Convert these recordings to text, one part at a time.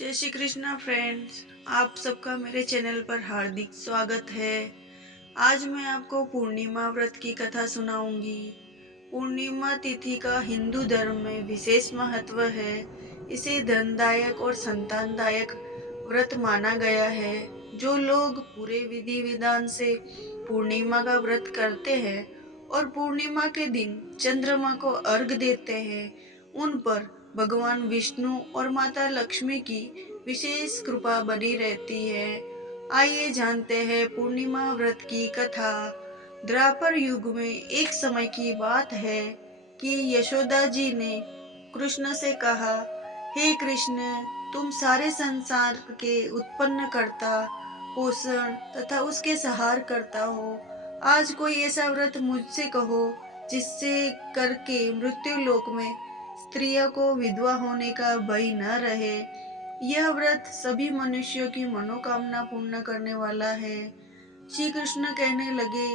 जय श्री कृष्णा फ्रेंड्स, आप सबका मेरे चैनल पर हार्दिक स्वागत है। आज मैं आपको पूर्णिमा व्रत की कथा सुनाऊंगी। पूर्णिमा तिथि का हिंदू धर्म में विशेष महत्व है। इसे धनदायक और संतानदायक व्रत माना गया है। जो लोग पूरे विधि विधान से पूर्णिमा का व्रत करते हैं और पूर्णिमा के दिन चंद्रमा को अर्घ देते हैं, उन पर भगवान विष्णु और माता लक्ष्मी की विशेष कृपा बनी रहती है। आइए जानते हैं पूर्णिमा व्रत की कथा। द्वापर युग में एक समय की बात है कि यशोदा जी ने कृष्ण से कहा, हे कृष्ण, तुम सारे संसार के उत्पन्न करता, पोषण तथा उसके सहार करता हो। आज कोई ऐसा व्रत मुझसे कहो जिससे करके मृत्यु लोक में स्त्रियों को विधवा होने का भय न रहे। यह व्रत सभी मनुष्यों की मनोकामना पूर्ण करने वाला है। श्री कृष्ण कहने लगे,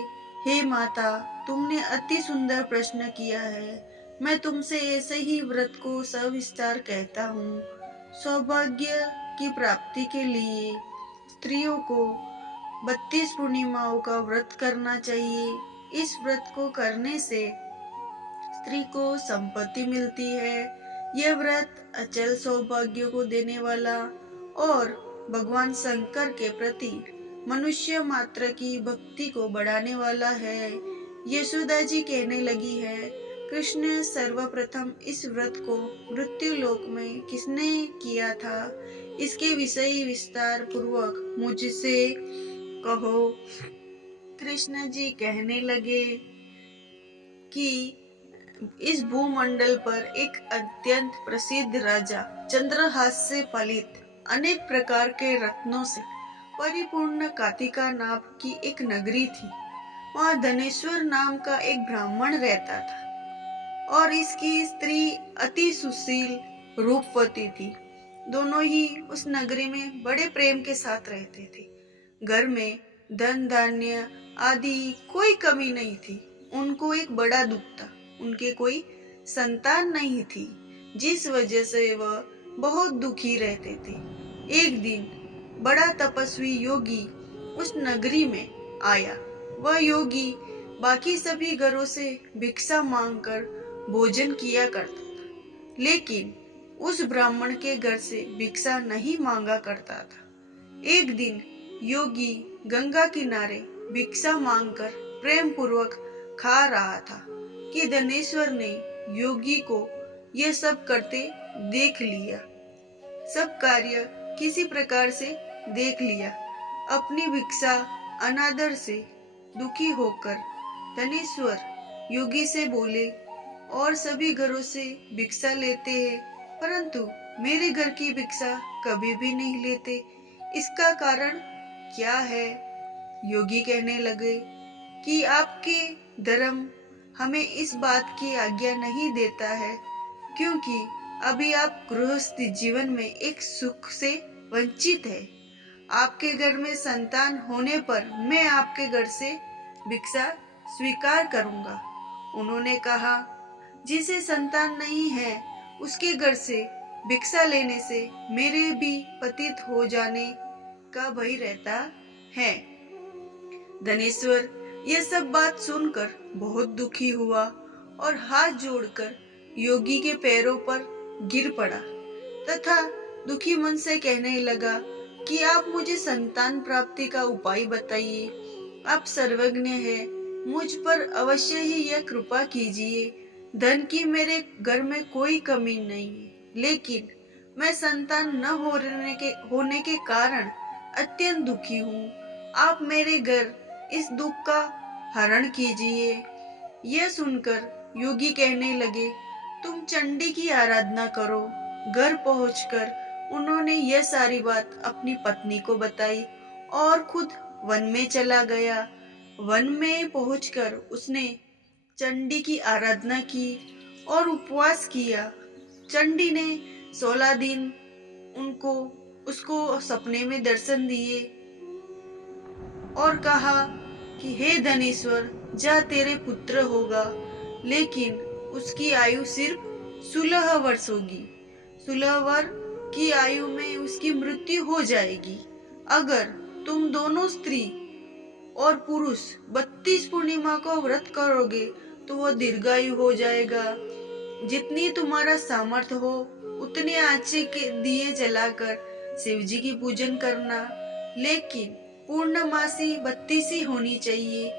हे माता, तुमने अति सुंदर प्रश्न किया है। मैं तुमसे ऐसे ही व्रत को सविस्तार कहता हूँ। सौभाग्य की प्राप्ति के लिए स्त्रियों को 32 पूर्णिमाओं का व्रत करना चाहिए। इस व्रत को करने से स्त्री को संपत्ति मिलती है। यह व्रत अचल सौभाग्य को देने वाला और भगवान शंकर के प्रति मनुष्य मात्र की भक्ति को बढ़ाने वाला है। यशोदा जी कहने लगी है, कृष्ण, सर्वप्रथम इस व्रत को मृत्यु लोक में किसने किया था, इसके विषय विस्तार पूर्वक मुझसे कहो। कृष्ण जी कहने लगे कि इस भूमंडल पर एक अत्यंत प्रसिद्ध राजा चंद्रहास से पालित अनेक प्रकार के रत्नों से परिपूर्ण कातिका नाम की एक नगरी थी। वहाँ धनेश्वर नाम का एक ब्राह्मण रहता था और इसकी स्त्री अति सुशील रूपवती थी। दोनों ही उस नगरी में बड़े प्रेम के साथ रहते थे। घर में धन धान्य आदि कोई कमी नहीं थी। उनको एक बड़ा दुख था, उनके कोई संतान नहीं थी, जिस वजह से वह बहुत दुखी रहते थे। एक दिन बड़ा तपस्वी योगी उस नगरी में आया। वह योगी बाकी सभी घरों से भिक्षा मांगकर भोजन किया करता था, लेकिन उस ब्राह्मण के घर से भिक्षा नहीं मांगा करता था। एक दिन योगी गंगा किनारे भिक्षा मांगकर प्रेम पूर्वक खा रहा था कि धनेश्वर ने योगी को यह सब करते देख लिया। सब कार्य किसी प्रकार से देख लिया। अपनी भिक्षा अनादर से दुखी होकर धनेश्वर योगी से बोले, और सभी घरों से भिक्षा लेते हैं, परंतु मेरे घर की भिक्षा कभी भी नहीं लेते। इसका कारण क्या है? योगी कहने लगे कि आपके धर्म हमें इस बात की आज्ञा नहीं देता है, क्योंकि अभी आप गृहस्थ जीवन में एक सुख से वंचित है। आपके घर में संतान होने पर मैं आपके घर से भिक्षा स्वीकार करूंगा। उन्होंने कहा, जिसे संतान नहीं है उसके घर से भिक्षा लेने से मेरे भी पतित हो जाने का भय रहता है। धनेश्वर यह सब बात सुनकर बहुत दुखी हुआ और हाथ जोड़कर योगी के पैरों पर गिर पड़ा तथा दुखी मन से कहने लगा कि आप मुझे संतान प्राप्ति का उपाय बताइए। आप सर्वज्ञ हैं, मुझ पर अवश्य ही यह कृपा कीजिए। धन की मेरे घर में कोई कमी नहीं है, लेकिन मैं संतान न होने के कारण अत्यंत दुखी हूँ। आप मेरे घर इस दुख का हरण कीजिए। यह सुनकर योगी कहने लगे, तुम चंडी की आराधना करो। घर पहुंचकर उन्होंने यह सारी बात अपनी पत्नी को बताई और खुद वन में चला गया। वन में पहुंचकर उसने चंडी की आराधना की और उपवास किया। चंडी ने 16 दिन उसको सपने में दर्शन दिए और कहा कि हे धनेश्वर, जा, तेरे पुत्र होगा, लेकिन उसकी आयु सिर्फ 16 वर्ष होगी। 16 वर्ष की आयु में उसकी मृत्यु हो जाएगी। अगर तुम दोनों स्त्री और पुरुष 32 पूर्णिमा को व्रत करोगे तो वह दीर्घायु हो जाएगा। जितनी तुम्हारा सामर्थ्य हो उतने आचे के दिए जलाकर शिव जी की पूजन करना, लेकिन पूर्णमासी 32 होनी चाहिए।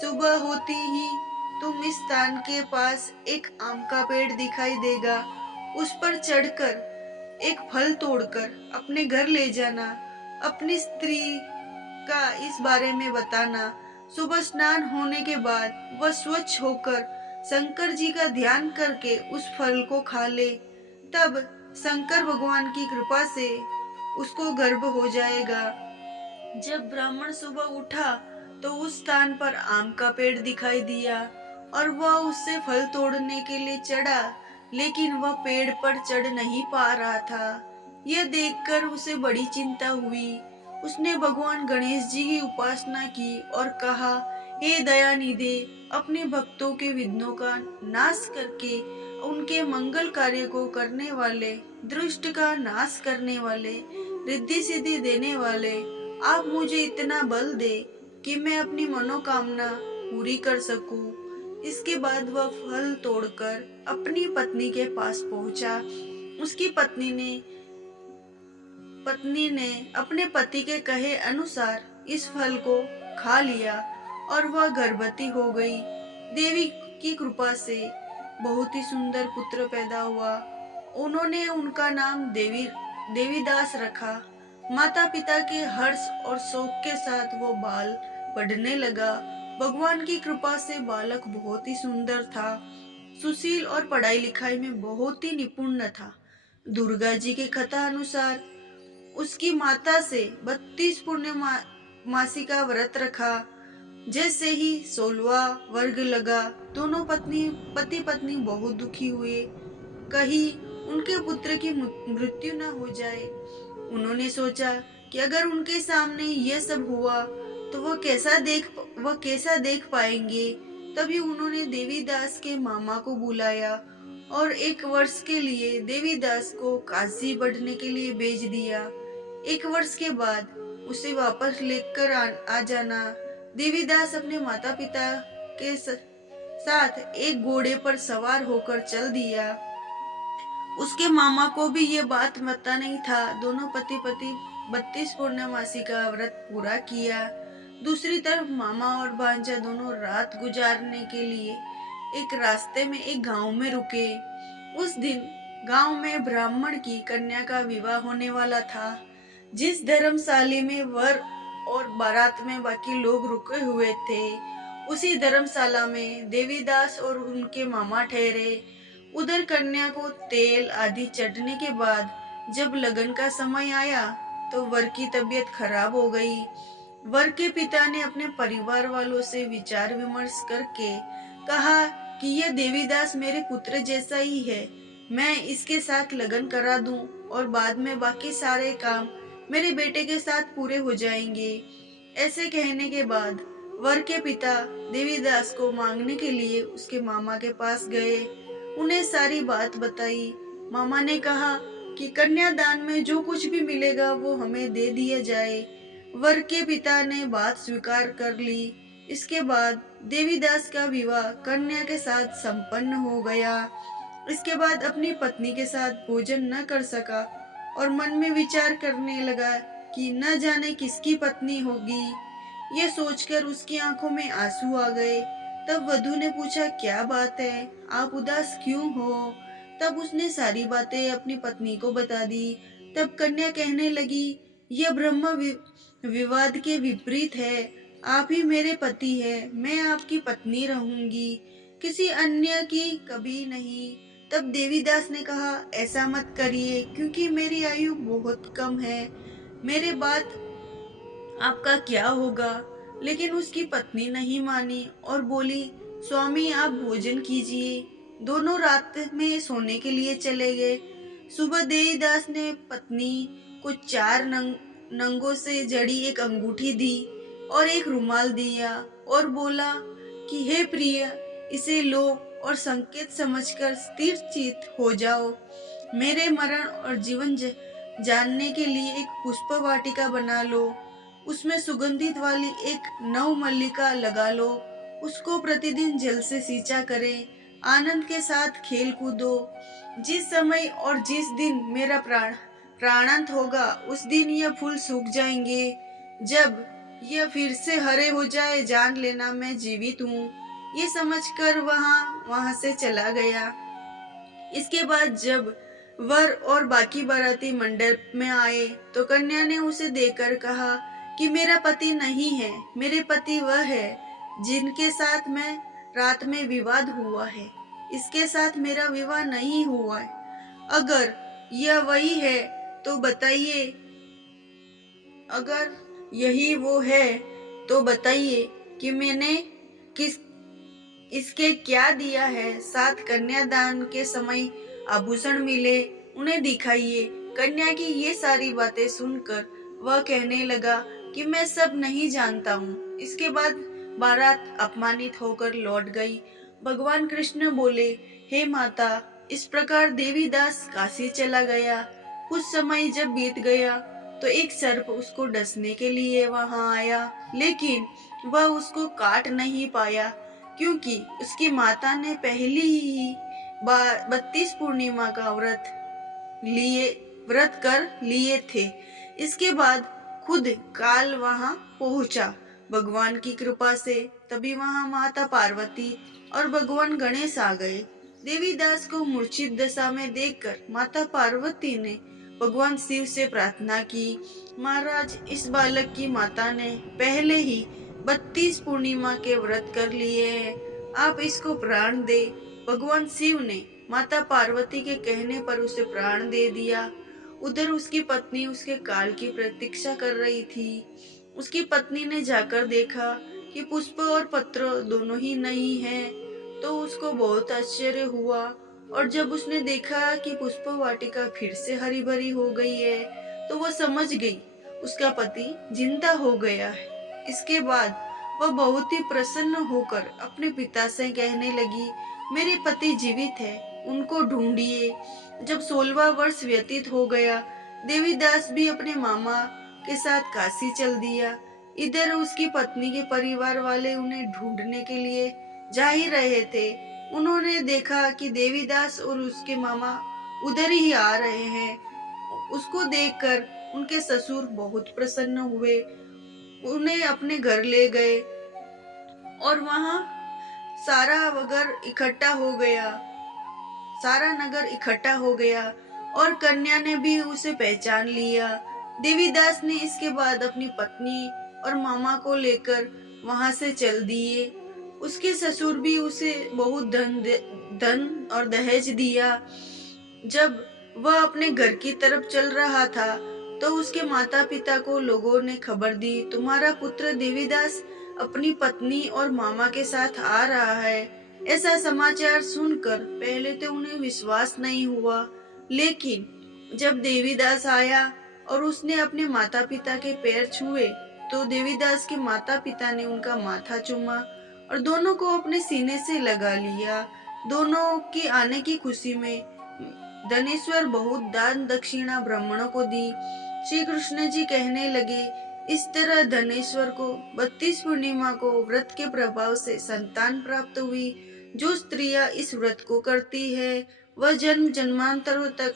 सुबह होती ही तुम इस स्थान के पास एक आम का पेड़ दिखाई देगा, उस पर चढ़कर एक फल तोड़कर अपने घर ले जाना। अपनी स्त्री का इस बारे में बताना। सुबह स्नान होने के बाद वह स्वच्छ होकर शंकर जी का ध्यान करके उस फल को खा ले, तब शंकर भगवान की कृपा से उसको गर्भ हो जाएगा। जब ब्राह्मण सुबह उठा तो उस स्थान पर आम का पेड़ दिखाई दिया और वह उससे फल तोड़ने के लिए चढ़ा, लेकिन वह पेड़ पर चढ़ नहीं पा रहा था। यह देखकर उसे बड़ी चिंता हुई। उसने भगवान गणेश जी की उपासना की और कहा, हे दयानिधे, अपने भक्तों के विघ्नों का नाश करके उनके मंगल कार्य को करने वाले, दुष्ट का नाश करने वाले, रिद्धि सिद्धि देने वाले, आप मुझे इतना बल दे कि मैं अपनी मनोकामना पूरी कर सकूं। इसके बाद वह फल तोड़कर अपनी पत्नी के पास पहुंचा। उसकी पत्नी ने अपने पति के कहे अनुसार इस फल को खा लिया और वह गर्भवती हो गई। देवी की कृपा से बहुत ही सुंदर पुत्र पैदा हुआ। उन्होंने उनका नाम देवीदास रखा। माता पिता के हर्ष और शोक के साथ वो बाल बढ़ने लगा। भगवान की कृपा से बालक बहुत ही सुंदर था, सुशील और पढ़ाई लिखाई में बहुत ही निपुण था। दुर्गा जी के कथा अनुसार उसकी माता से 32 पूर्णमासी का व्रत रखा। जैसे ही 16वां वर्ग लगा, दोनों पति पत्नी बहुत दुखी हुए, कहीं उनके पुत्र की मृत्यु न हो जाए। उन्होंने सोचा कि अगर उनके सामने यह सब हुआ तो वह कैसा देख पाएंगे। तभी उन्होंने देवीदास के मामा को बुलाया और 1 वर्ष के लिए देवीदास को काशी बढ़ने के लिए भेज दिया। 1 वर्ष के बाद उसे वापस लेकर आ जाना। देवीदास अपने माता पिता के साथ एक घोड़े पर सवार होकर चल दिया। उसके मामा को भी ये बात पता नहीं था। दोनों पति 32 पूर्णमासी का व्रत पूरा किया। दूसरी तरफ मामा और भांजा दोनों रात गुजारने के लिए एक रास्ते में एक गांव में रुके। उस दिन गांव में ब्राह्मण की कन्या का विवाह होने वाला था। जिस धर्मशाला में वर और बारात में बाकी लोग रुके हुए थे, उसी धर्मशाला में देवीदास और उनके मामा ठहरे। उधर कन्या को तेल आदि चढ़ने के बाद जब लगन का समय आया तो वर की तबीयत खराब हो गई। वर के पिता ने अपने परिवार वालों से विचार विमर्श करके कहा कि यह देवीदास मेरे पुत्र जैसा ही है, मैं इसके साथ लगन करा दूं और बाद में बाकी सारे काम मेरे बेटे के साथ पूरे हो जाएंगे। ऐसे कहने के बाद वर के पिता देवीदास को मांगने के लिए उसके मामा के पास गए। उन्हें सारी बात बताई। मामा ने कहा कि कन्यादान में जो कुछ भी मिलेगा वो हमें दे दिया जाए। वर के पिता ने बात स्वीकार कर ली। इसके बाद देवीदास का विवाह कन्या के साथ संपन्न हो गया। इसके बाद अपनी पत्नी के साथ भोजन न कर सका और मन में विचार करने लगा कि न जाने किसकी पत्नी होगी। ये सोचकर उसकी आंखों में आंसू आ गए। तब वधू ने पूछा, क्या बात है, आप उदास क्यों हो? तब उसने सारी बातें अपनी पत्नी को बता दी। तब कन्या कहने लगी, यह ब्रह्म विवाद के विपरीत है। आप ही मेरे पति हैं, मैं आपकी पत्नी रहूंगी, किसी अन्य की कभी नहीं। तब देवीदास ने कहा, ऐसा मत करिए, क्योंकि मेरी आयु बहुत कम है, मेरे बाद आपका क्या होगा? लेकिन उसकी पत्नी नहीं मानी और बोली, स्वामी आप भोजन कीजिए। दोनों रात में सोने के लिए चले गए। सुबह देवीदास ने पत्नी को 4 नंगों से जड़ी एक अंगूठी दी और एक रुमाल दिया और बोला कि हे प्रिय, इसे लो और संकेत समझकर स्थिर चित्त हो जाओ। मेरे मरण और जानने के लिए एक पुष्प वाटिका बना लो, उसमें सुगंधित वाली एक नव मल्लिका लगा लो, उसको प्रतिदिन जल से सींचा करें, आनंद के साथ खेल कूदो। जिस समय और जिस दिन मेरा प्राणांत होगा, उस दिन यह फूल सूख जाएंगे। जब यह फिर से हरे हो जाए, जान लेना मैं जीवित हूँ। ये समझकर वहां से चला गया। इसके बाद जब वर और बाकी बाराती मंडप में आए तो कन्या ने उसे देखकर कहा कि मेरा पति नहीं है, मेरे पति वह है जिनके साथ मैं रात में विवाद हुआ है। इसके साथ मेरा विवाह नहीं हुआ है। अगर यह वही है तो बताइए, अगर यही वो है तो बताइए कि मैंने किस इसके क्या दिया है। साथ कन्यादान के समय आभूषण मिले, उन्हें दिखाइए। कन्या की ये सारी बातें सुनकर वह कहने लगा कि मैं सब नहीं जानता हूँ। इसके बाद बारात अपमानित होकर लौट गई। भगवान कृष्ण बोले, हे माता, इस प्रकार देवीदास काशी चला गया। कुछ समय जब बीत गया तो एक सर्प उसको डसने के लिए वहां आया, लेकिन वह उसको काट नहीं पाया क्योंकि उसकी माता ने पहली ही 32 पूर्णिमा का व्रत कर लिए थे। इसके बाद खुद काल वहां पहुंचा भगवान की कृपा से। तभी वहां माता पार्वती और भगवान गणेश आ गए। देवीदास को मूर्छित दशा में देखकर माता पार्वती ने भगवान शिव से प्रार्थना की, महाराज, इस बालक की माता ने पहले ही 32 पूर्णिमा के व्रत कर लिए हैं, आप इसको प्राण दे। भगवान शिव ने माता पार्वती के कहने पर उसे प्राण दे दिया। उधर उसकी पत्नी उसके काल की प्रतीक्षा कर रही थी। उसकी पत्नी ने जाकर देखा कि पुष्प और पत्र दोनों ही नहीं हैं, तो उसको बहुत आश्चर्य हुआ। और जब उसने देखा कि पुष्प वाटिका फिर से हरी भरी हो गई है, तो वह समझ गई उसका पति जिंदा हो गया है। इसके बाद वह बहुत ही प्रसन्न होकर अपने पिता से कहने लगी, मेरे पति जीवित है, उनको ढूंढिए। जब 16वां वर्ष व्यतीत हो गया, देवीदास भी अपने मामा के साथ काशी चल दिया। इधर उसकी पत्नी के परिवार वाले उन्हें ढूंढने के लिए जा ही रहे थे। उन्होंने देखा कि देवीदास और उसके मामा उधर ही आ रहे हैं। उसको देखकर उनके ससुर बहुत प्रसन्न हुए, उन्हें अपने घर ले गए और वहां सारा नगर इकट्ठा हो गया और कन्या ने भी उसे पहचान लिया। देवीदास ने इसके बाद अपनी पत्नी और मामा को लेकर वहां से चल दिए। उसके ससुर भी उसे बहुत धन और दहेज दिया। जब वह अपने घर की तरफ चल रहा था तो उसके माता पिता को लोगों ने खबर दी, तुम्हारा पुत्र देवीदास अपनी पत्नी और मामा के साथ आ रहा है। ऐसा समाचार सुनकर पहले तो उन्हें विश्वास नहीं हुआ, लेकिन जब देवीदास आया और उसने अपने माता पिता के पैर छुए तो देवीदास के माता पिता ने उनका माथा चूमा और दोनों को अपने सीने से लगा लिया। दोनों की आने की खुशी में धनेश्वर बहुत दान दक्षिणा ब्राह्मणों को दी। श्री कृष्ण जी कहने लगे, इस तरह धनेश्वर को 32 पूर्णिमा को व्रत के प्रभाव से संतान प्राप्त हुई। जो स्त्रियां इस व्रत को करती है वह जन्म जन्मांतरों तक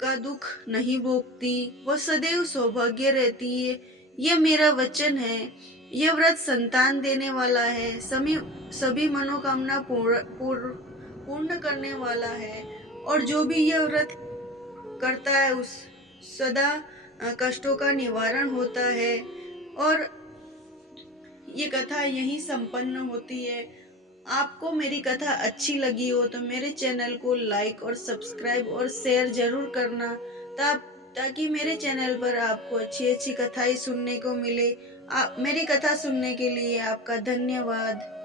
का दुख नहीं भोगती, वह सदैव सौभाग्य रहती है। यह मेरा वचन है। यह व्रत संतान देने वाला है, सभी मनोकामना पूर्ण करने वाला है और जो भी यह व्रत करता है उस सदा कष्टों का निवारण होता है। और ये कथा यहीं संपन्न होती है। आपको मेरी कथा अच्छी लगी हो तो मेरे चैनल को लाइक और सब्सक्राइब और शेयर जरूर करना, ताकि मेरे चैनल पर आपको अच्छी अच्छी कथाएं सुनने को मिले। मेरी कथा सुनने के लिए आपका धन्यवाद।